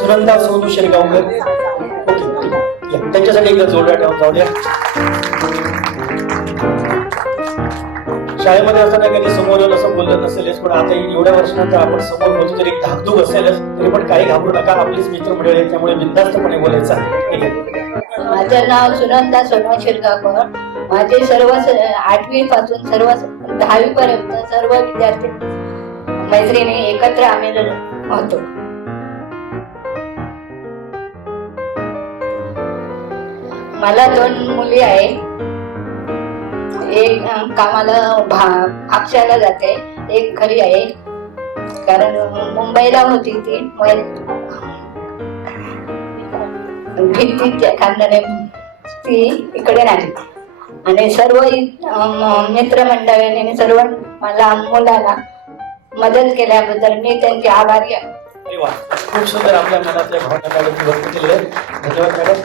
Sunanda Sonu शेरगावकर. Okay. त्यांच्यासाठी एकदा जोडल्या ठेवून जाऊया. शाळेमध्ये असताना कधी समोर येऊन असं बोललं नसेलच पण आता एवढ्या वर्षानंतर आपण समोर बोलतो तरी धाकधूक असेलच. तरी पण काही घाबरू नका आपलीच मित्रमंडळी आहेत त्यामुळे बिंदास्तपणे बोलायचं आहे. माझं नाव सुनंदा सोनू शिरगावकर. माझे सर्व आठवी पासून सर्व दहावी पर्यंत सर्व विद्यार्थी मैत्रिणी एकत्र आम्ही होतो मला दोन मुली आहेत एक कामाला भा- आपशाला जाते. एक घरी आहे. कारण मुंबईला होती ती. भीतीच्या कारणाने ती इकडे नाही आणि सर्व मित्रमंडळीने सर्व मला मुलाला मदत केल्याबद्दल मी त्यांचे आभारी आहे. खूप सुंदर आपल्या मनातल्या भावना मॅडम धन्यवाद मॅडम.